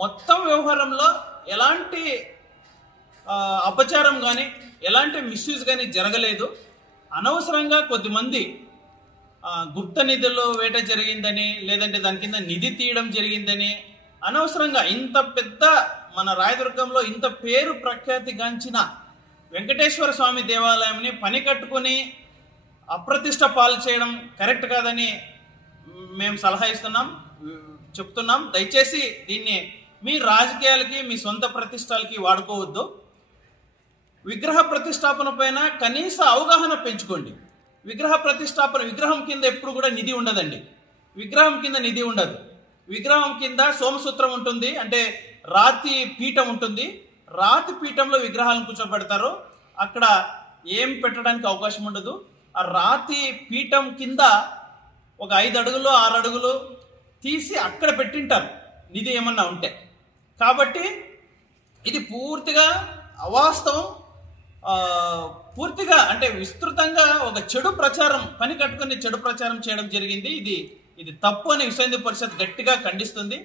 మొత్తం వ్యవహారంలో ఎలాంటి అపచారం కానీ ఎలాంటి మిస్యూజ్ కానీ జరగలేదు. అనవసరంగా కొద్దిమంది గుప్త నిధులు వేట జరిగిందని, లేదంటే దాని కింద నిధి తీయడం జరిగిందని, అనవసరంగా ఇంత పెద్ద మన రాయదుర్గంలో ఇంత పేరు ప్రఖ్యాతి గాంచిన వెంకటేశ్వర స్వామి దేవాలయంని పని కట్టుకుని అప్రతిష్ట పాలు చేయడం కరెక్ట్ కాదని మేము సలహా ఇస్తున్నాం, చెప్తున్నాం. దయచేసి దీన్ని మీ రాజకీయాలకి, మీ సొంత ప్రతిష్టలకి వాడుకోవద్దు. విగ్రహ ప్రతిష్టాపన పైన కనీస అవగాహన పెంచుకోండి. విగ్రహ ప్రతిష్టాపన, విగ్రహం కింద ఎప్పుడు కూడా నిధి ఉండదండి. విగ్రహం కింద నిధి ఉండదు. విగ్రహం కింద సోమసూత్రం ఉంటుంది, అంటే రాతి పీఠం ఉంటుంది. రాతి పీఠంలో విగ్రహాలను కూర్చోబెడతారు. అక్కడ ఏం పెట్టడానికి అవకాశం ఉండదు. ఆ రాతి పీఠం కింద ఒక 5 అడుగులు 6 అడుగులు తీసి అక్కడ పెట్టింటారు నిధి ఏమన్నా ఉంటే. కాబట్టి ఇది పూర్తిగా అవాస్తవం. పూర్తిగా అంటే విస్తృతంగా ఒక చెడు ప్రచారం, పని కట్టుకుని చెడు ప్రచారం చేయడం జరిగింది. ఇది తప్పు అని విశ్వ హిందూ పరిషత్ గట్టిగా ఖండిస్తుంది.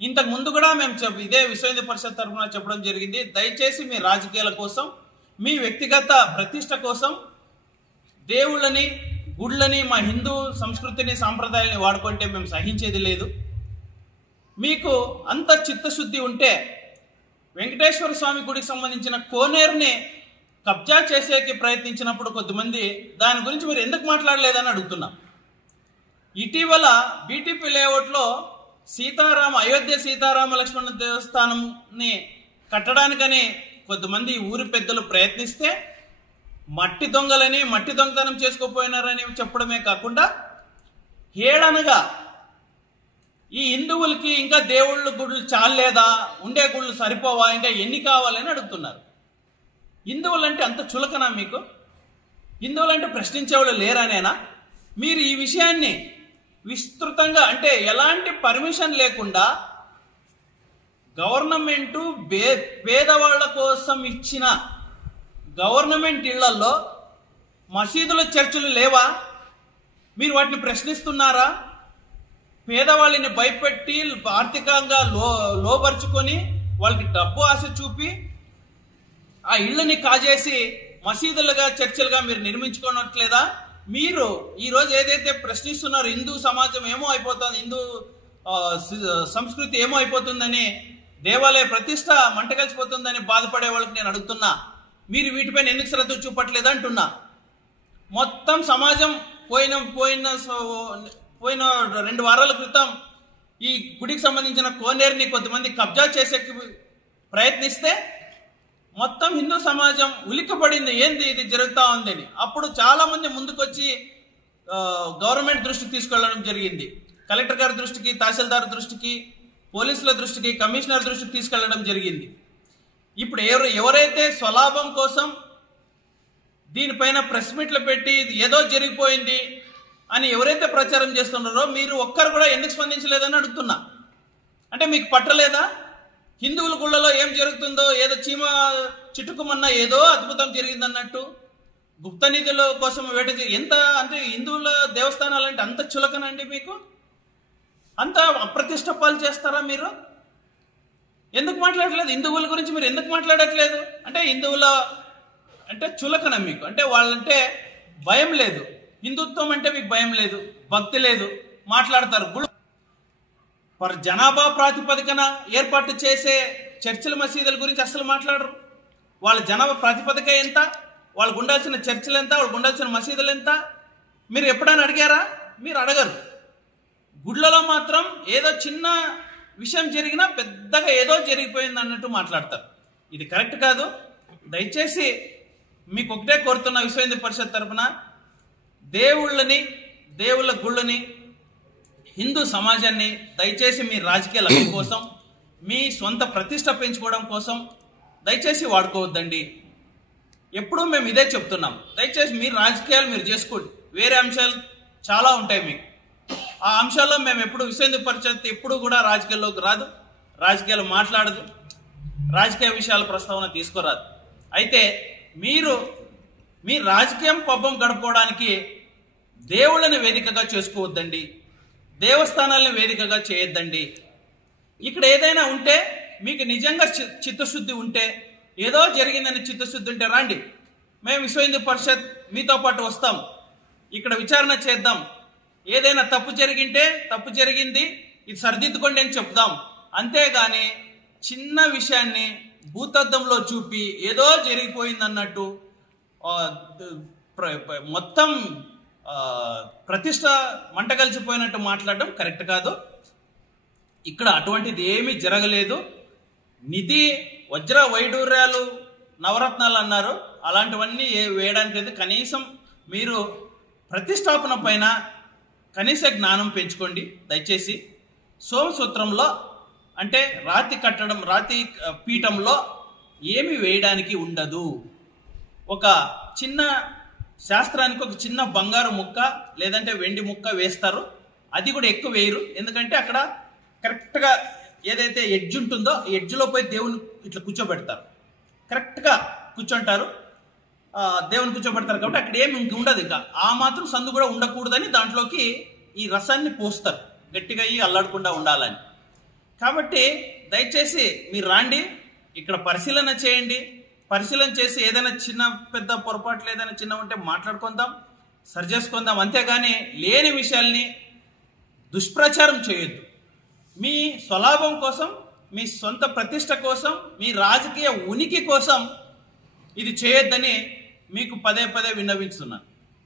ఇంతకు ముందు కూడా మేము ఇదే విశ్వ హిందూ పరిషత్ తరఫున చెప్పడం జరిగింది. దయచేసి మీ రాజకీయాల కోసం, మీ వ్యక్తిగత ప్రతిష్ట కోసం దేవుళ్ళని, గుళ్ళని, మా హిందూ సంస్కృతిని, సాంప్రదాయాలని వాడుకుంటే మేము సహించేది లేదు. మీకు అంత చిత్తశుద్ధి ఉంటే వెంకటేశ్వర స్వామి గుడికి సంబంధించిన కోనేరుని కబ్జా చేసేకి ప్రయత్నించినప్పుడు కొద్దిమంది దాని గురించి మీరు ఎందుకు మాట్లాడలేదని అడుగుతున్నాం. ఇటీవల బీటీపీ లేఅవుట్లో అయోధ్య సీతారామ లక్ష్మణ దేవస్థానంని కట్టడానికని కొద్దిమంది ఊరి పెద్దలు ప్రయత్నిస్తే మట్టి దొంగలని, మట్టి దొంగతనం చేసుకోపోయినారని చెప్పడమే కాకుండా హేళనగా ఈ హిందువులకి ఇంకా దేవుళ్ళ గుళ్ళు చాలేదా, ఉండే గుళ్ళు సరిపోవా, ఇంకా ఎన్ని కావాలని అడుగుతున్నారు. హిందువులంటే అంత చులకనా మీకు? హిందువులంటే ప్రశ్నించేవాళ్ళు లేరనేనా? మీరు ఈ విషయాన్ని విస్తృతంగా, అంటే ఎలాంటి పర్మిషన్ లేకుండా గవర్నమెంటు పేదవాళ్ల కోసం ఇచ్చిన గవర్నమెంట్ ఇళ్లలో మసీదుల చర్చిలు లేవా? మీరు వాటిని ప్రశ్నిస్తున్నారా? పేదవాళ్ళని భయపెట్టి ఆర్థికంగా లోబరుచుకొని వాళ్ళకి డబ్బు ఆశ చూపి ఆ ఇళ్ళని కాజేసి మసీదులుగా, చర్చిలుగా మీరు నిర్మించుకోనట్లేదా? మీరు ఈరోజు ఏదైతే ప్రశ్నిస్తున్నారో హిందూ సమాజం ఏమో అయిపోతుంది, హిందూ సంస్కృతి ఏమో అయిపోతుందని, దేవాలయ ప్రతిష్ట మంటగలిసిపోతుందని బాధపడే వాళ్ళకి నేను అడుగుతున్నా, మీరు వీటిపైన ఎందుకు శ్రద్ధ చూపట్లేదు అంటున్నా. మొత్తం సమాజం పోయిన 2 వారాల క్రితం ఈ గుడికి సంబంధించిన కోనేరుని కొద్దిమంది కబ్జా చేసే ప్రయత్నిస్తే మొత్తం హిందూ సమాజం ఉలిక్కపడింది, ఏంది ఇది జరుగుతూ ఉందని. అప్పుడు చాలా మంది ముందుకొచ్చి గవర్నమెంట్ దృష్టికి తీసుకెళ్లడం జరిగింది. కలెక్టర్ గారి దృష్టికి, తహసీల్దార్ దృష్టికి, పోలీసుల దృష్టికి, కమిషనర్ దృష్టికి తీసుకెళ్లడం జరిగింది. ఇప్పుడు ఎవరైతే స్వలాభం కోసం దీనిపైన ప్రెస్ మీట్లు పెట్టి ఏదో జరిగిపోయింది అని ఎవరైతే ప్రచారం చేస్తున్నారో మీరు ఒక్కరు కూడా ఎందుకు స్పందించలేదని అడుగుతున్నా. అంటే మీకు పట్టలేదా? హిందువుల గుళ్ళలో ఏం జరుగుతుందో, ఏదో చీమ చిట్టుకుమన్నా ఏదో అద్భుతం జరిగిందన్నట్టు గుప్త నిధుల కోసం వేట ఎంత, అంటే హిందువుల దేవస్థానాలంటే అంత చులకనండి మీకు? అంత అప్రతిష్ట పాలు చేస్తారా మీరు? ఎందుకు మాట్లాడట్లేదు? హిందువుల గురించి మీరు ఎందుకు మాట్లాడట్లేదు? అంటే హిందువుల అంటే చులకన మీకు, అంటే వాళ్ళంటే భయం లేదు. హిందుత్వం అంటే మీకు భయం లేదు, భక్తి లేదు, మాట్లాడతారు. జనాభా ప్రాతిపదికన ఏర్పాటు చేసే చర్చిల, మసీదుల గురించి అసలు మాట్లాడరు. వాళ్ళ జనాభా ప్రాతిపదిక ఎంత, వాళ్ళకు ఉండాల్సిన చర్చిలు ఎంత, వాళ్ళకు ఉండాల్సిన మసీదులు ఎంత మీరు ఎప్పుడైనా అడిగారా? మీరు అడగరు. గుళ్ళలో మాత్రం ఏదో చిన్న విషయం జరిగినా పెద్దగా ఏదో జరిగిపోయింది అన్నట్టు మాట్లాడతారు. ఇది కరెక్ట్ కాదు. దయచేసి మీకు ఒకటే కోరుతున్న విశ్వ హిందూ పరిషత్ తరఫున, దేవుళ్ళని, దేవుళ్ళ గుళ్ళని, హిందూ సమాజాన్ని దయచేసి మీ రాజకీయ లక్ష్యం కోసం, మీ సొంత ప్రతిష్ట పెంచుకోవడం కోసం దయచేసి వాడుకోవద్దండి. ఎప్పుడూ మేము ఇదే చెప్తున్నాం. దయచేసి మీ రాజకీయాలు మీరు చేసుకోండి. వేరే అంశాలు చాలా ఉంటాయి మీకు. ఆ అంశాల్లో మేము ఎప్పుడు విశ్వ హిందూ పరిషత్ ఎప్పుడు కూడా రాజకీయాల్లోకి రాదు, రాజకీయాలు మాట్లాడదు, రాజకీయ విషయాల ప్రస్తావన తీసుకురాదు. అయితే మీరు మీ రాజకీయం పబ్బం గడుపుకోవడానికి దేవుళ్ళని వేదికగా చేసుకోవద్దండి, దేవస్థానాలను వేదికగా చేయొద్దండి. ఇక్కడ ఏదైనా ఉంటే మీకు నిజంగా చిత్తశుద్ధి ఉంటే, ఏదో జరిగిందని చిత్తశుద్ధి ఉంటే రండి, మేము విశ్వ హిందూ పరిషత్ మీతో పాటు వస్తాం, ఇక్కడ విచారణ చేద్దాం, ఏదైనా తప్పు జరిగింటే తప్పు జరిగింది, ఇది సరిదిద్దుకోండి అని చెప్దాం. అంతేగాని చిన్న విషయాన్ని భూతద్దంలో చూపి ఏదో జరిగిపోయింది అన్నట్టు మొత్తం ప్రతిష్ట మంట కలిసిపోయినట్టు మాట్లాడడం కరెక్ట్ కాదు. ఇక్కడ అటువంటిది ఏమీ జరగలేదు. నిధి వజ్ర వైడూర్యాలు నవరత్నాలు అన్నారు, అలాంటివన్నీ వేయడానికి అయితే కనీసం మీరు ప్రతిష్టాపన పైన కనీస జ్ఞానం పెంచుకోండి దయచేసి. సోమసూత్రంలో అంటే రాతి కట్టడం, రాతి పీఠంలో ఏమి వేయడానికి ఉండదు. ఒక చిన్న శాస్త్రానికి ఒక చిన్న బంగారు ముక్క లేదంటే వెండి ముక్క వేస్తారు, అది కూడా ఎక్కువ వేయరు. ఎందుకంటే అక్కడ కరెక్ట్గా ఏదైతే ఎడ్జ్ ఉంటుందో ఎడ్జ్లో పోయి దేవుని ఇట్లా కూర్చోబెడతారు, కరెక్ట్గా కూర్చోంటారు, దేవుని కూర్చోబెడతారు. కాబట్టి అక్కడ ఏమి ఉండదు, ఇంకా ఆ మాత్రం సందు కూడా ఉండకూడదని దాంట్లోకి ఈ రసాన్ని పోస్తారు, గట్టిగా అయ్యి అల్లాడకుండా ఉండాలని. కాబట్టి దయచేసి మీరు రాండి, ఇక్కడ పరిశీలన చేయండి. పరిశీలన చేసి ఏదైనా చిన్న పెద్ద పొరపాట్లు ఏదైనా చిన్న ఉంటే మాట్లాడుకుందాం, సరి చేసుకుందాం. అంతేగాని లేని విషయాల్ని దుష్ప్రచారం చేయొద్దు. మీ స్వలాభం కోసం, మీ సొంత ప్రతిష్ట కోసం, మీ రాజకీయ ఉనికి కోసం ఇది చేయొద్దని మీకు పదే పదే విన్నవించుతున్నాను.